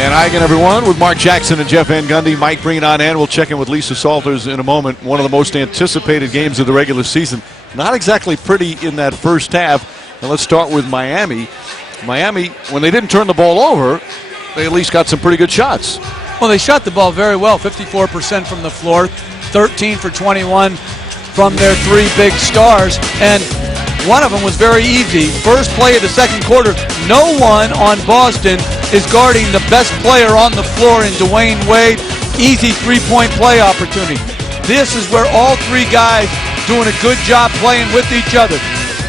And hi again, everyone, with Mark Jackson and Jeff Van Gundy. Mike bringing on in. We'll check in with Lisa Salters in a moment. One of the most anticipated games of the regular season. Not exactly pretty in that first half. And let's start with Miami. Miami, when they didn't turn the ball over, they at least got some pretty good shots. Well, they shot the ball very well, 54% from the floor, 13 for 21 from their three big stars. And one of them was very easy. First play of the second quarter, no one on Boston is guarding the best player on the floor in Dwayne Easy three-point play opportunity. This is where all three guys doing a good job playing with each other.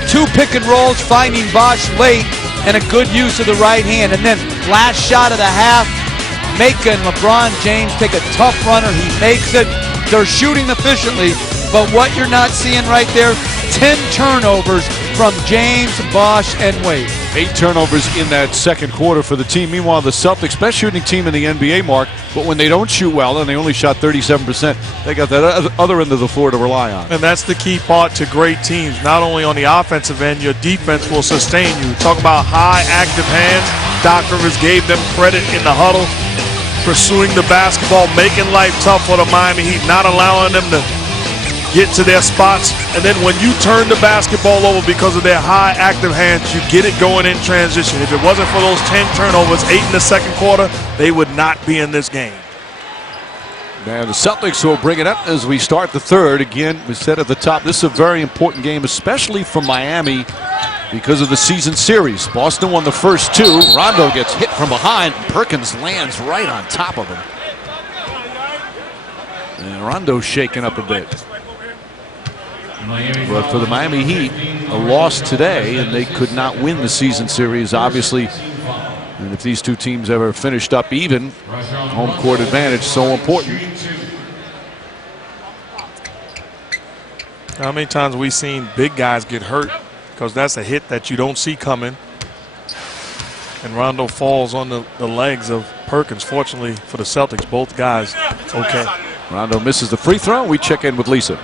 Two pick and rolls, finding Bosh late, and a good use of the right hand. And then last shot of the half, making LeBron James take a tough runner. He makes it. They're shooting efficiently, but what you're not seeing right there, 10 turnovers from James, Bosh, and Wade. 8 turnovers in that second quarter for the team. Meanwhile, the Celtics, best shooting team in the NBA, Mark, but when they don't shoot well, and they only shot 37%, they got that other end of the floor to rely on. And that's the key part to great teams. Not only on the offensive end, your defense will sustain you. Talk about high active hands. Doc Rivers gave them credit in the huddle, pursuing the basketball, making life tough for the Miami Heat, not allowing them to get to their spots. And then when you turn the basketball over because of their high active hands, you get it going in transition. If it wasn't for those 10 turnovers, 8 in the second quarter, they would not be in this game. And the Celtics will bring it up as we start the third. Again, we said at the top, this is a very important game, especially for Miami because of the season series. Boston won the first 2. Rondo gets hit from behind. Perkins lands right on top of him. And Rondo's shaken up a bit. But for the Miami Heat, a loss today, and they could not win the season series, obviously. And if these two teams ever finished up even, home court advantage so important. How many times have we seen big guys get hurt because that's a hit that you don't see coming, and Rondo falls on the legs of Perkins. Fortunately for the Celtics, both guys okay. Rondo misses the free throw. We check in with Lisa.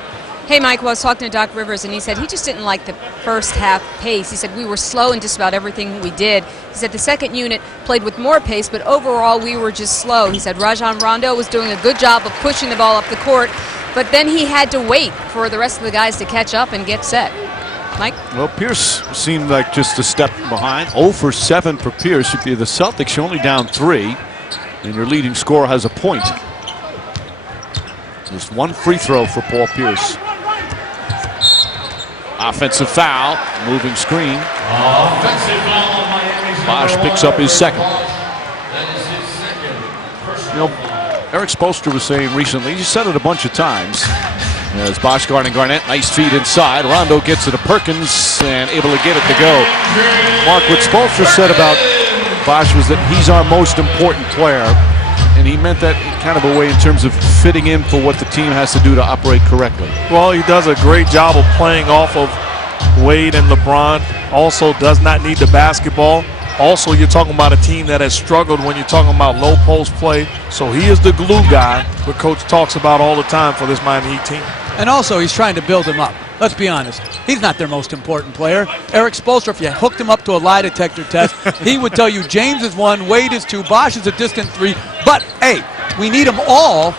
Hey, Mike, well, I was talking to Doc Rivers, and he said he just didn't like the first half pace. He said we were slow in just about everything we did. He said the second unit played with more pace, but overall we were just slow. He said Rajonrondo was doing a good job of pushing the ball up the court, but then he had to wait for the rest of the guys to catch up and get set. Mike? Well, Pierce seemed like just a step behind. 0 for 7 for Pierce. If you're the Celtics, you're only down 3, and your leading scorer has a point. Just one free throw for Paul Pierce. Offensive foul, moving screen. Bosh picks up his second. You know, Eric Spoelstra was saying recently, he said it a bunch of times, as Bosh guarding Garnett, nice feed inside. Rondo gets it to Perkins and able to get it to go. Mark, what Spoelstra said about Bosh was that he's our most important player. And he meant that kind of a way in terms of fitting in for what the team has to do to operate correctly. Well, he does a great job of playing off of Wade and LeBron. Also does not need the basketball. Also, you're talking about a team that has struggled when you're talking about low post play. So he is the glue guy, what Coach talks about all the time for this Miami Heat team. And also, he's trying to build him up. Let's be honest. He's not their most important player. Eric Spoelstra, if you hooked him up to a lie detector test, he would tell you James is 1, Wade is 2, Bosh is a distant 3. But, hey, we need them all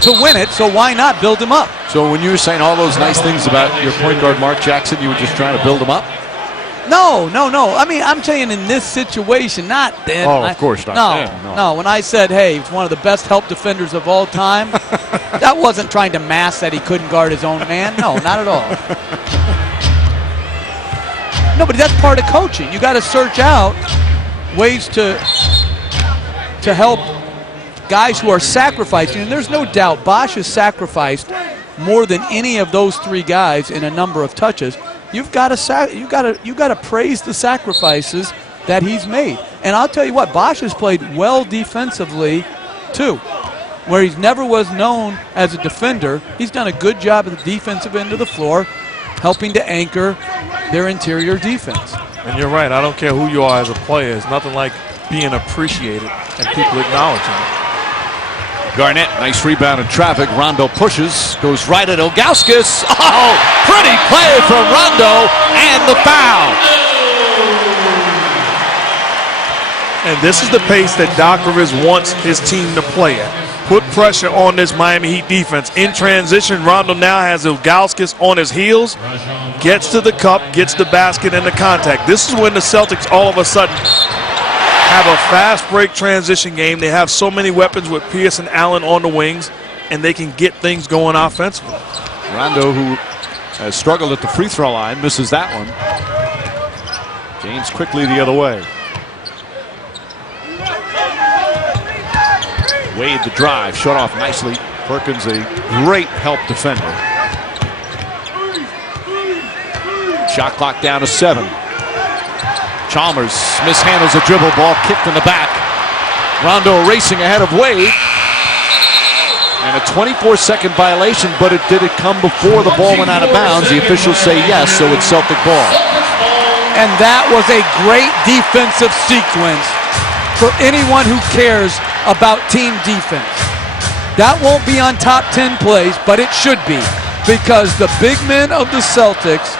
to win it, so why not build him up? So when you were saying all those nice things about your point guard, Mark Jackson, you were just trying to build him up? No. I mean, I'm saying in this situation, not then. Oh, of course not. No. When I said, hey, he's one of the best help defenders of all time, that wasn't trying to mask that he couldn't guard his own man. No, not at all. No, but that's part of coaching. You got to search out ways to help guys who are sacrificing. And there's no doubt Bosh has sacrificed more than any of those 3 guys in a number of touches. You've got to praise the sacrifices that he's made. And I'll tell you what, Bosh has played well defensively too. Where he's never was known as a defender, he's done a good job at the defensive end of the floor, helping to anchor their interior defense. And you're right, I don't care who you are as a player. It's nothing like being appreciated and people acknowledging it. Garnett, nice rebound in traffic. Rondo pushes, goes right at Ilgauskas. Oh, pretty play from Rondo, and the foul. And this is the pace that Doc Rivers wants his team to play at. Put pressure on this Miami Heat defense. In transition, Rondo now has Ilgauskas on his heels, gets to the cup, gets the basket and the contact. This is when the Celtics all of a sudden have a fast break transition game. They have so many weapons with Pierce and Allen on the wings, and they can get things going offensively. Rondo, who has struggled at the free throw line, misses that one. James quickly the other way. Wade the drive, shut off nicely. Perkins, a great help defender. Shot clock down to 7. Chalmers mishandles a dribble, ball kicked in the back. Rondo racing ahead of Wade. And a 24-second violation, but did it come before the ball went out of bounds? The officials say yes, so it's Celtic ball. And that was a great defensive sequence for anyone who cares about team defense. That won't be on top 10 plays, but it should be, because the big men of the Celtics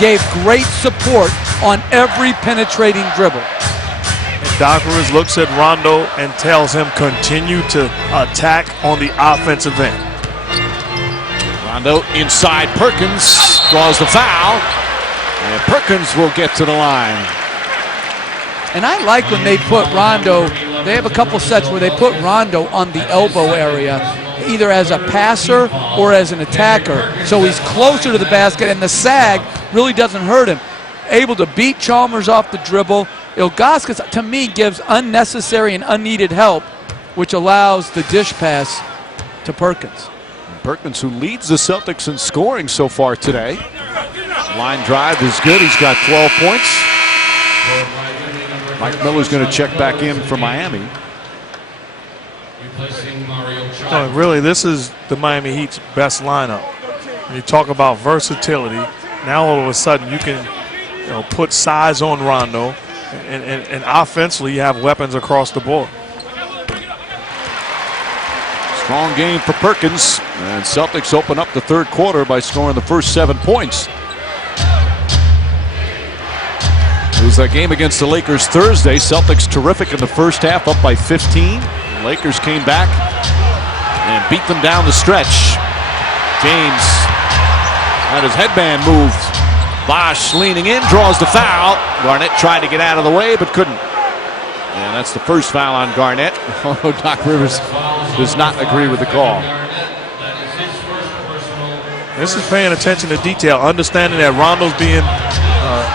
gave great support on every penetrating dribble. And Doc Rivers looks at Rondo and tells him continue to attack on the offensive end. Rondo inside Perkins, draws the foul, and Perkins will get to the line. And I like when they put Rondo, they have a couple sets where they put Rondo on the elbow area, either as a passer or as an attacker. So he's closer to the basket, and the sag really doesn't hurt him. Able to beat Chalmers off the dribble. Ilgauskas, to me, gives unnecessary and unneeded help, which allows the dish pass to Perkins. Perkins, who leads the Celtics in scoring so far today. Line drive is good. He's got 12 points. Mike Miller's going to check back in for Miami. Oh, really, this is the Miami Heat's best lineup. When you talk about versatility, now all of a sudden you can put size on Rondo, and offensively you have weapons across the board. Strong game for Perkins, and Celtics open up the third quarter by scoring the first 7 points. It was that game against the Lakers Thursday. Celtics terrific in the first half, up by 15. The Lakers came back and beat them down the stretch. James had his headband moved. Bosh leaning in, draws the foul. Garnett tried to get out of the way, but couldn't. And that's the first foul on Garnett, although Doc Rivers does not agree with the call. This is paying attention to detail, understanding that Rondo's being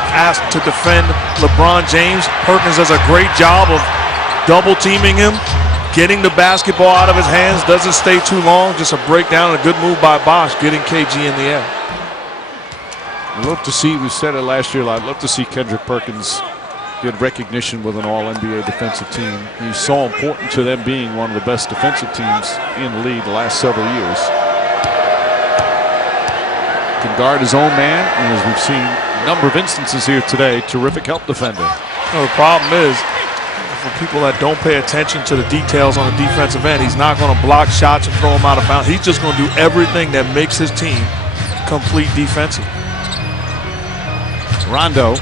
asked to defend LeBron James. Perkins does a great job of double teaming him, getting the basketball out of his hands, doesn't stay too long, just a breakdown and a good move by Bosh, getting KG in the air. I'd love to see, we said it last year, I'd love to see Kendrick Perkins get recognition with an all-NBA defensive team. He's so important to them being one of the best defensive teams in the league the last several years. Can guard his own man, and as we've seen a number of instances here today, terrific help defender. The problem is, for people that don't pay attention to the details on the defensive end, he's not going to block shots and throw them out of bounds. He's just going to do everything that makes his team complete defensive. Rondo.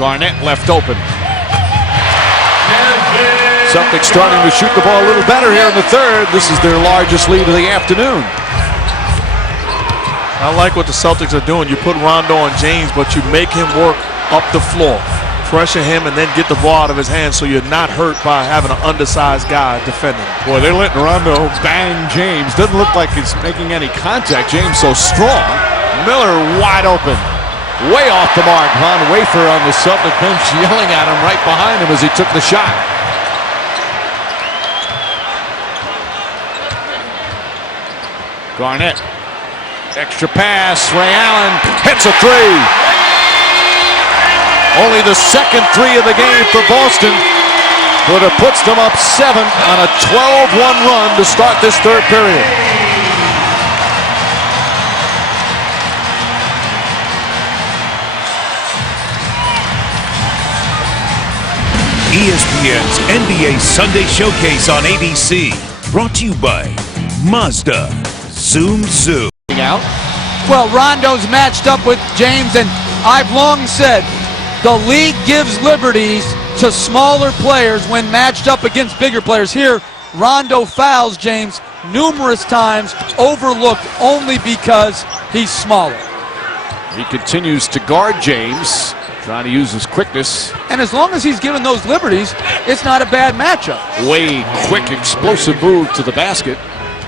Garnett left open. Celtics starting to shoot the ball a little better here in the third. This is their largest lead of the afternoon. I like what the Celtics are doing. You put Rondo on James, but you make him work up the floor. Pressure him and then get the ball out of his hands so you're not hurt by having an undersized guy defending. Boy, they're letting Rondo bang James. Doesn't look like he's making any contact. James so strong. Miller wide open. Way off the mark. Von Wafer on the Celtic bench yelling at him right behind him as he took the shot. Garnett. Extra pass. Rayallen hits a three. Only the second three of the game for Boston, but it puts them up 7 on a 12-1 run to start this third period. ESPN's NBA Sunday Showcase on ABC. Brought to you by Mazda. Zoom Zoom. Out. Well, Rondo's matched up with James, and I've long said the league gives liberties to smaller players when matched up against bigger players. Here, Rondo fouls James numerous times, overlooked only because he's smaller. He continues to guard James, trying to use his quickness. And as long as he's given those liberties, it's not a bad matchup. Wade, quick, explosive move to the basket.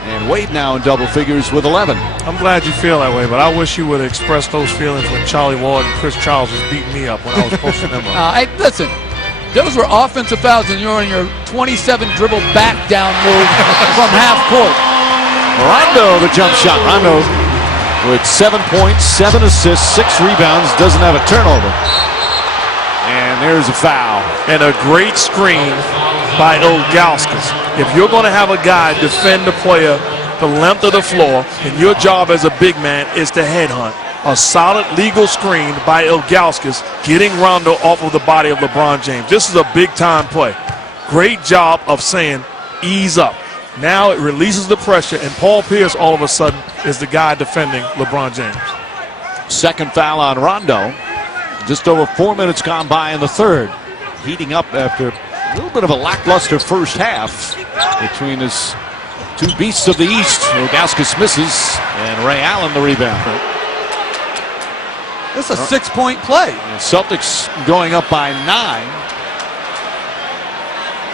And Wade now in double figures with 11. I'm glad you feel that way, but I wish you would have expressed those feelings when Charlie Ward and Chris Charles was beating me up when I was posting them up. Listen, those were offensive fouls, and you're on your 27 dribble back down move from half court. Rondo, the jump shot. Rondo with 7 points, 7 assists, 6 rebounds, doesn't have a turnover. And there's a foul. And a great screen by Ilgauskas. If you're going to have a guy defend the player the length of the floor, and your job as a big man is to headhunt, a solid legal screen by Ilgauskas, getting Rondo off of the body of LeBron James. This is a big-time play. Great job of saying, ease up. Now it releases the pressure, and Paul Pierce all of a sudden is the guy defending LeBron James. Second foul on Rondo. Just over 4 minutes gone by in the third. Heating up after a little bit of a lackluster first half between his two beasts of the East. Ilgauskas misses, and Rayallen the rebound. This is a 6-point play. And Celtics going up by 9.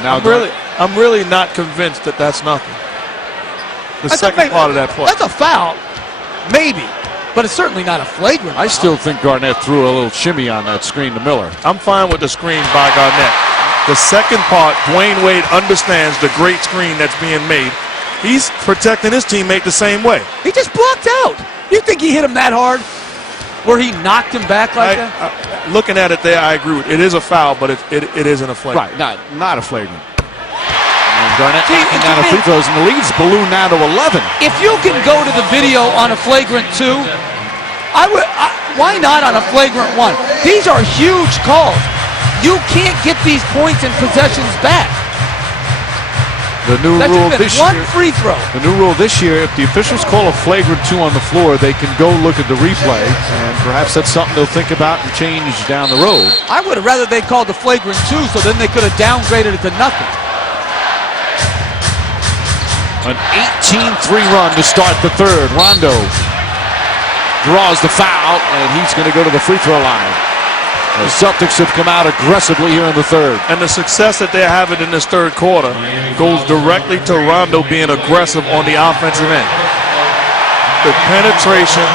Now I'm really not convinced that that's nothing. The second part of that play. That's a foul, maybe, but it's certainly not a flagrant foul. I still think Garnett threw a little shimmy on that screen to Miller. I'm fine with the screen by Garnett. The second part, Dwayne Wade understands the great screen that's being made. He's protecting his teammate the same way. He just blocked out. You think he hit him that hard? Where he knocked him back like that? Looking at it there, I agree with it. It is a foul, but it isn't a flagrant. Right, not a flagrant. And Garnett knocking down the free throws, and the lead's ballooned now to 11. If you can go to the video on a flagrant 2, why not on a flagrant 1? These are huge calls. You can't get these points and possessions back. The new rule this year. One free throw. The new rule this year: if the officials call a flagrant 2 on the floor, they can go look at the replay, and perhaps that's something they'll think about and change down the road. I would have rather they called the flagrant 2, so then they could have downgraded it to nothing. An 18-3 run to start the third. Rondo draws the foul, and he's going to go to the free throw line. The Celtics have come out aggressively here in the third. And the success that they're having in this third quarter goes directly to Rondo being aggressive on the offensive end. The penetration,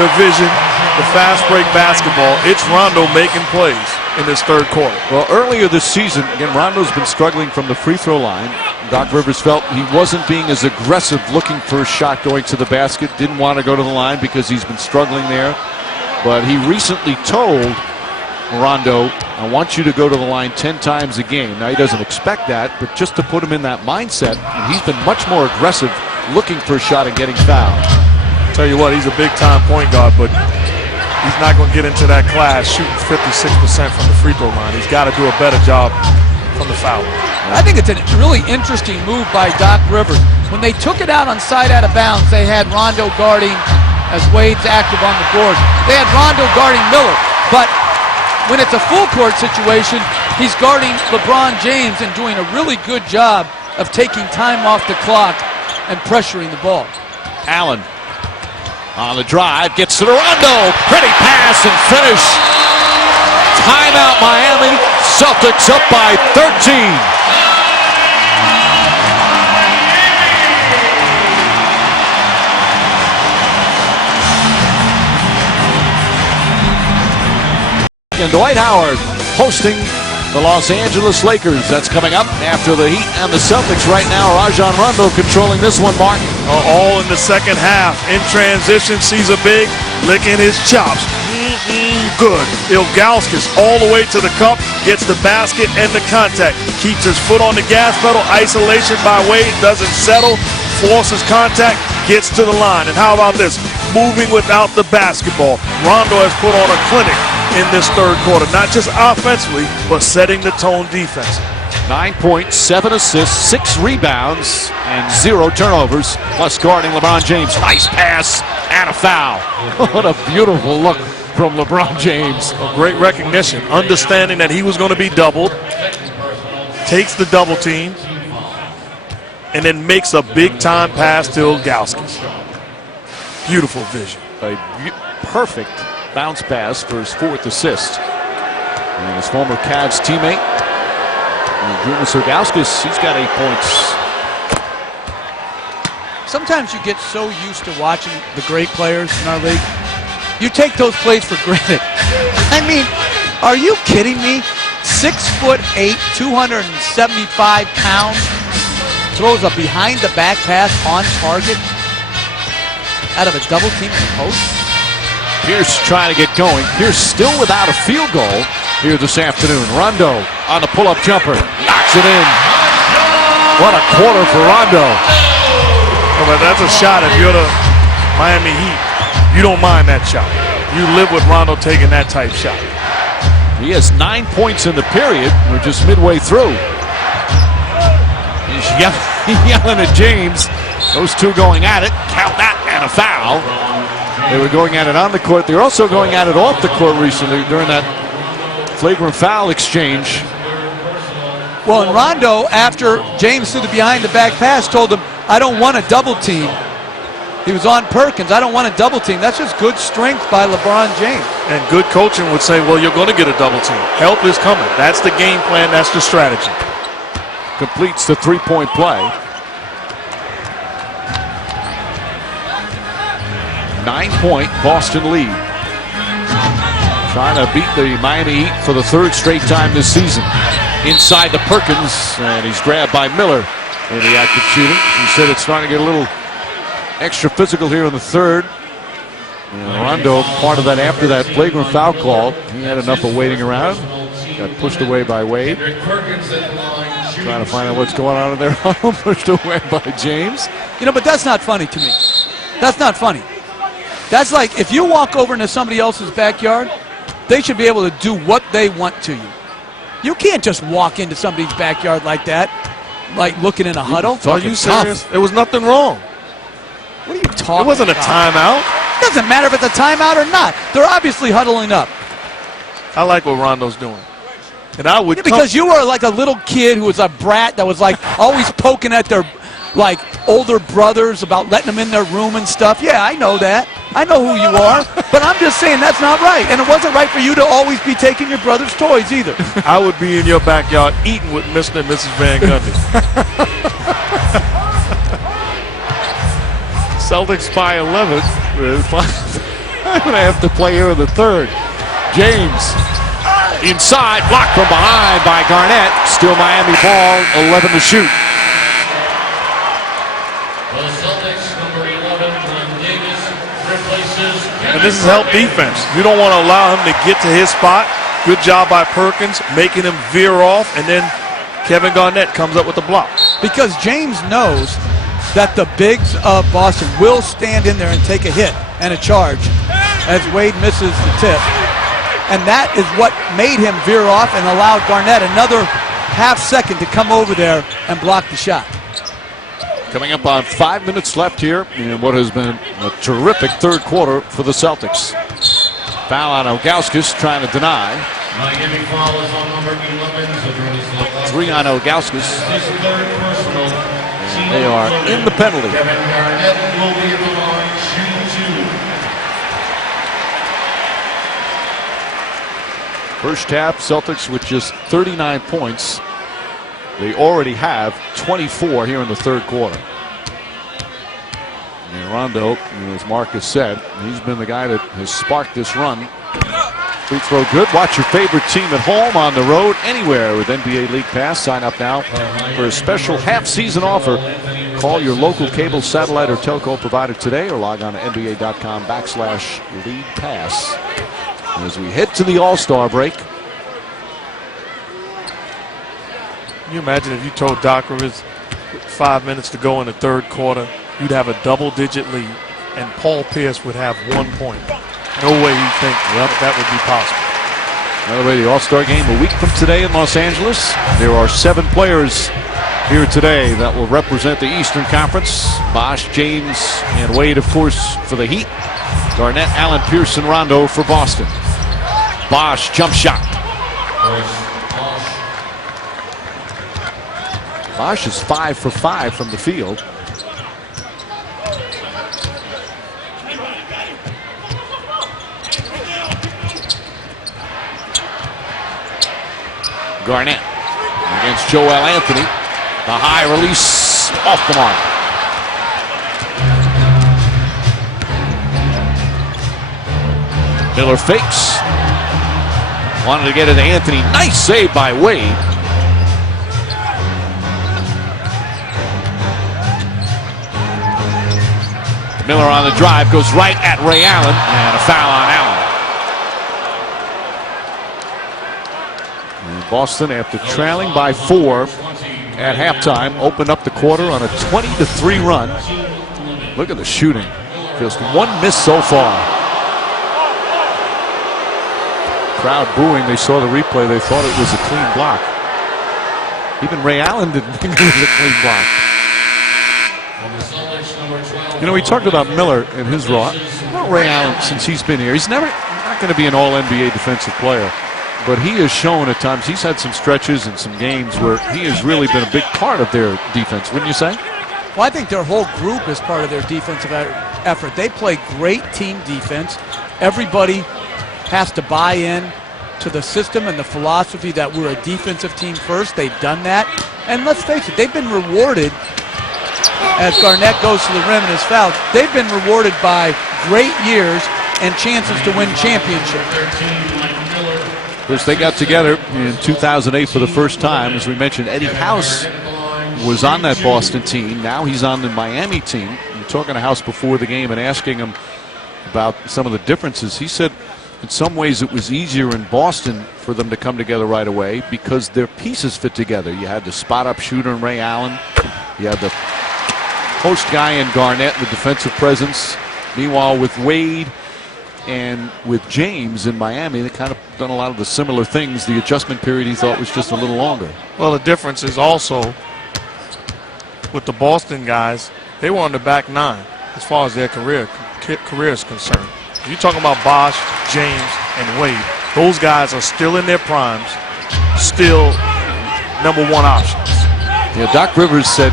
the vision, the fast break basketball, it's Rondo making plays in this third quarter. Well, earlier this season, again, Rondo's been struggling from the free throw line. Doc Rivers felt he wasn't being as aggressive looking for a shot going to the basket, didn't want to go to the line because he's been struggling there. But he recently told Rondo, I want you to go to the line 10 times a game. Now, he doesn't expect that, but just to put him in that mindset, and he's been much more aggressive looking for a shot and getting fouled. Tell you what, he's a big-time point guard, but he's not going to get into that class shooting 56% from the free throw line. He's got to do a better job from the foul. I think it's a really interesting move by Doc Rivers. When they took it out on side out of bounds, they had Rondo guarding as Wade's active on the board. They had Rondo guarding Miller, but when it's a full court situation, he's guarding LeBron James and doing a really good job of taking time off the clock and pressuring the ball. Allen on the drive, gets to the Rondo. Pretty pass and finish. Timeout Miami. Celtics up by 13. And Dwight Howard hosting the Los Angeles Lakers. That's coming up after the Heat and the Celtics. Right now, Rajonrondo controlling this one, Mark. All in the second half. In transition, sees a big, licking his chops. Good. Ilgauskas all the way to the cup, gets the basket and the contact. Keeps his foot on the gas pedal. Isolation by Wade, doesn't settle. Forces contact, gets to the line. And how about this? Moving without the basketball. Rondo has put on a clinic in this third quarter, not just offensively, but setting the tone defense. 9 points, 7 assists, 6 rebounds, and 0 turnovers, plus guarding LeBron James. Nice pass and a foul. What a beautiful look from LeBron James. A great recognition, understanding that he was going to be doubled, takes the double team, and then makes a big-time pass to Ilgauskas. Beautiful vision. A perfect bounce pass for his 4th assist. And his former Cavs teammate, Ilgauskas, he's got 8 points. Sometimes you get so used to watching the great players in our league, you take those plays for granted. I mean, are you kidding me? 6'8", 275 pounds, throws a behind-the-back pass on target out of a double team in the post. Pierce trying to get going. Pierce still without a field goal here this afternoon. Rondo on the pull-up jumper, knocks it in. What a quarter for Rondo. Oh, but that's a shot. If you're the Miami Heat, you don't mind that shot. You live with Rondo taking that type shot. He has 9 points in the period. We're just midway through. He's yelling at James. Those two going at it. Count that and a foul. They were going at it on the court. They were also going at it off the court recently during that flagrant foul exchange. Well, and Rondo, after James threw the behind-the-back pass, told him, I don't want a double team. He was on Perkins. I don't want a double team. That's just good strength by LeBron James. And good coaching would say, well, you're going to get a double team. Help is coming. That's the game plan. That's the strategy. Completes the three-point play. 9-point Boston lead. Trying to beat the Miami Heat for the 3rd straight time this season. Inside the Perkins, and he's grabbed by Miller in the act of shooting. He said it's starting to get a little extra physical here in the 3rd. And Rondo, part of that after that flagrant foul call, he had enough of waiting around. Got pushed away by Wade. Trying to find out what's going on in there. Pushed away by James. You know, but that's not funny to me. That's not funny. That's like if you walk over into somebody else's backyard, they should be able to do what they want to you. You can't just walk into somebody's backyard like that, like looking in a huddle. Are you serious? There was nothing wrong. What are you talking about? It wasn't a timeout. It doesn't matter if it's a timeout or not. They're obviously huddling up. I like what Rondo's doing. And I would because you were like a little kid who was a brat that was like always poking at their like older brothers about letting them in their room and stuff. Yeah, I know that. I know who you are. But I'm just saying that's not right. And it wasn't right for you to always be taking your brother's toys either. I would be in your backyard eating with Mr. and Mrs. Van Gundy. Celtics by 11. I'm going to have to play here in the 3rd. James inside, blocked from behind by Garnett. Still Miami ball, 11 to shoot. And this is help defense. You don't want to allow him to get to his spot. Good job by Perkins, making him veer off, and then Kevin Garnett comes up with the block. Because James knows that the bigs of Boston will stand in there and take a hit and a charge as Wade misses the tip. And that is what made him veer off and allowed Garnett another half second to come over there and block the shot. Coming up on 5 minutes left here in what has been a terrific 3rd quarter for the Celtics. Foul on Ilgauskas, trying to deny. Miami foul is on number 11. 3 on Ilgauskas. They are in the penalty. Kevin Garnett will be at the line, shooting 2. First half, Celtics with just 39 points. They already have 24 here in the 3rd quarter. And Rondo, as Marcus said, he's been the guy that has sparked this run. Free throw good. Watch your favorite team at home, on the road, anywhere with NBA League Pass. Sign up now for a special half-season offer. Call your local cable, satellite, or telco provider today, or log on to NBA.com/League Pass. As we head to the All-Star break. Can you imagine if you told Doc Rivers 5 minutes to go in the 3rd quarter, you'd have a double-digit lead, and Paul Pierce would have 1 point. No way you think that would be possible. By the way, the All-Star game a week from today in Los Angeles. There are 7 players here today that will represent the Eastern Conference. Bosh, James, and Wade, of course, for the Heat. Garnett, Allen, Pierce, and Rondo for Boston. Bosh jump shot. Bosh is 5 for 5 from the field. Garnett against Joel Anthony. The high release off the mark. Miller fakes. Wanted to get it to Anthony. Nice save by Wade. Miller on the drive, goes right at Rayallen, and a foul on Allen. And Boston, after trailing by 4 at halftime, opened up the quarter on a 20-3 run. Look at the shooting. Just one miss so far. Crowd booing. They saw the replay. They thought it was a clean block. Even Rayallen didn't think it was a clean block. You know, we talked about Miller and his role. Well, Rayallen, since he's been here, he's not going to be an all-NBA defensive player. But he has shown at times, he's had some stretches and some games where he has really been a big part of their defense, wouldn't you say? Well, I think their whole group is part of their defensive effort. They play great team defense. Everybody has to buy in to the system and the philosophy that we're a defensive team first. They've done that. And let's face it, they've been rewarded as Garnett goes to the rim and is fouled. They've been rewarded by great years and chances to win championships. Of course, they got together in 2008 for the first time. As we mentioned, Eddie House was on that Boston team. Now he's on the Miami team. We were talking to House before the game and asking him about some of the differences. He said in some ways it was easier in Boston for them to come together right away because their pieces fit together. You had the spot-up shooter in Rayallen. You had the post guy in Garnett, the defensive presence. Meanwhile, with Wade and with James in Miami, they kind of done a lot of the similar things. The adjustment period he thought was just a little longer. Well, the difference is also with the Boston guys, they were on the back nine as far as their career is concerned. You're talking about Bosh, James, and Wade. Those guys are still in their primes, still #1 options. Yeah, Doc Rivers said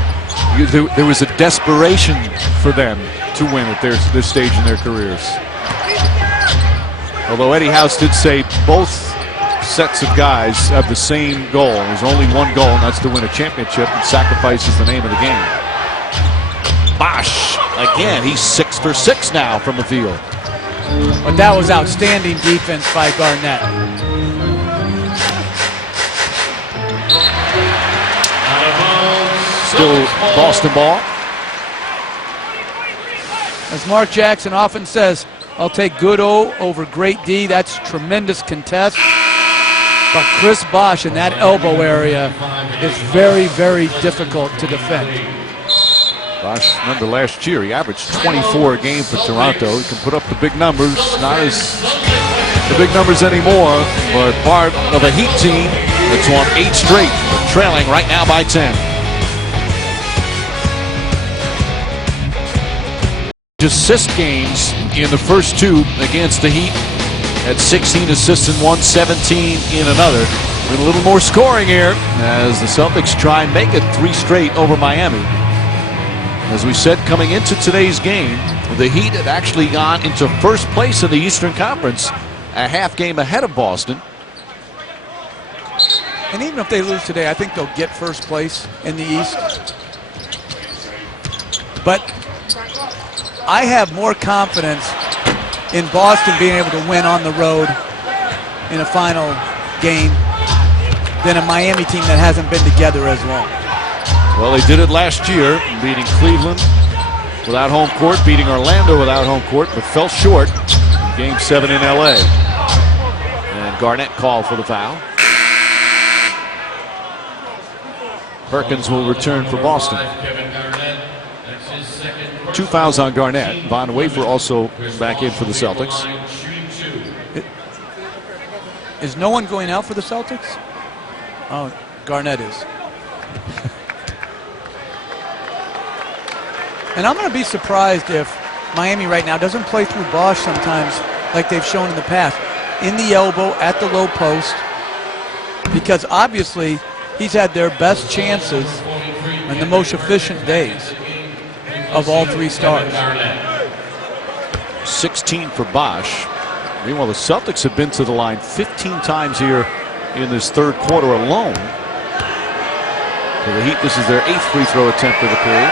there was a desperation for them to win at this stage in their careers. Although Eddie House did say both sets of guys have the same goal. There's only one goal, and that's to win a championship, and sacrifice is the name of the game. Bosh, again, he's 6 for 6 now from the field. But that was outstanding defense by Garnett. Still Boston ball. As Mark Jackson often says, I'll take good O over great D. That's tremendous contest. But Chris Bosh in that elbow area is very, very difficult to defend. Bosh, remember last year, he averaged 24 a game for Toronto. He can put up the big numbers, not as the big numbers anymore, but part of a Heat team that's won 8 straight, trailing right now by 10. Assist games in the first 2 against the Heat. Had 16 assists in one, 17 in another. With a little more scoring here as the Celtics try and make it 3 straight over Miami. As we said coming into today's game, the Heat had actually gone into first place in the Eastern Conference, a half game ahead of Boston. And even if they lose today, I think they'll get first place in the East. But I have more confidence in Boston being able to win on the road in a final game than a Miami team that hasn't been together as long. Well, they did it last year, beating Cleveland without home court, beating Orlando without home court, but fell short in Game 7 in LA. And Garnett called for the foul. Perkins will return for Boston. 2 fouls on Garnett. Von Wafer also back in for the Celtics. Is no one going out for the Celtics? Oh, Garnett is. And I'm going to be surprised if Miami right now doesn't play through Bosh sometimes like they've shown in the past. in the elbow at the low post, because obviously he's had their best chances and the most efficient days of all three stars. 16 for Bosh. Meanwhile, the Celtics have been to the line 15 times here in this third quarter alone. For the Heat, this is their 8th free throw attempt of the period.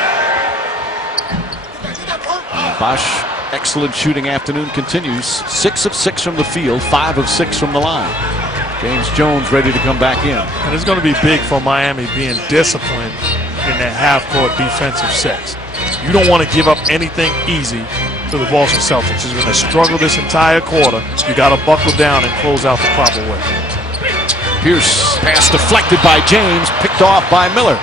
And Bosh, excellent shooting afternoon continues. 6 of 6 from the field, 5 of 6 from the line. James Jones ready to come back in. And it's going to be big for Miami being disciplined in that half-court defensive sets. You don't want to give up anything easy to the Boston Celtics. Who's going to struggle this entire quarter. You got to buckle down and close out the proper way. Pierce, pass deflected by James, picked off by Miller.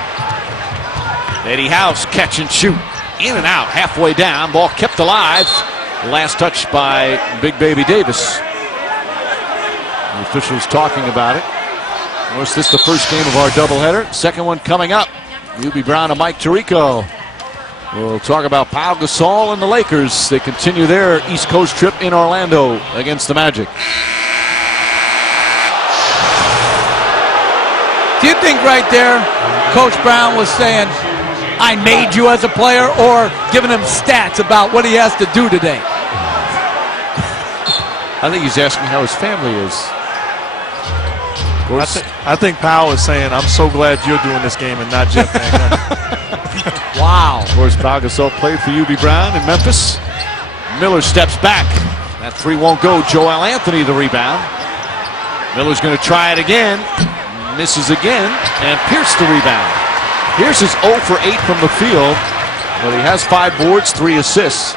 Eddie House, catch and shoot. In and out, halfway down, ball kept alive. Last touch by Big Baby Davis. The officials talking about it. Of course, this is the first game of our doubleheader. Second one coming up. Hubie Brown and Mike Tirico. We'll talk about Pau Gasol and the Lakers. They continue their East Coast trip in Orlando against the Magic. Do you think right there Coach Brown was saying, I made you as a player, or giving him stats about what he has to do today? I think he's asking how his family is. Of course, I think Powell is saying, I'm so glad you're doing this game and not Jeff Van Gundy. wow. Of course, Pau Gasol played for Hubie Brown in Memphis. Miller steps back. That three won't go. Joel Anthony the rebound. Miller's going to try it again. Misses again. And Pierce the rebound. Pierce is 0 for 8 from the field, but he has 5 boards, 3 assists.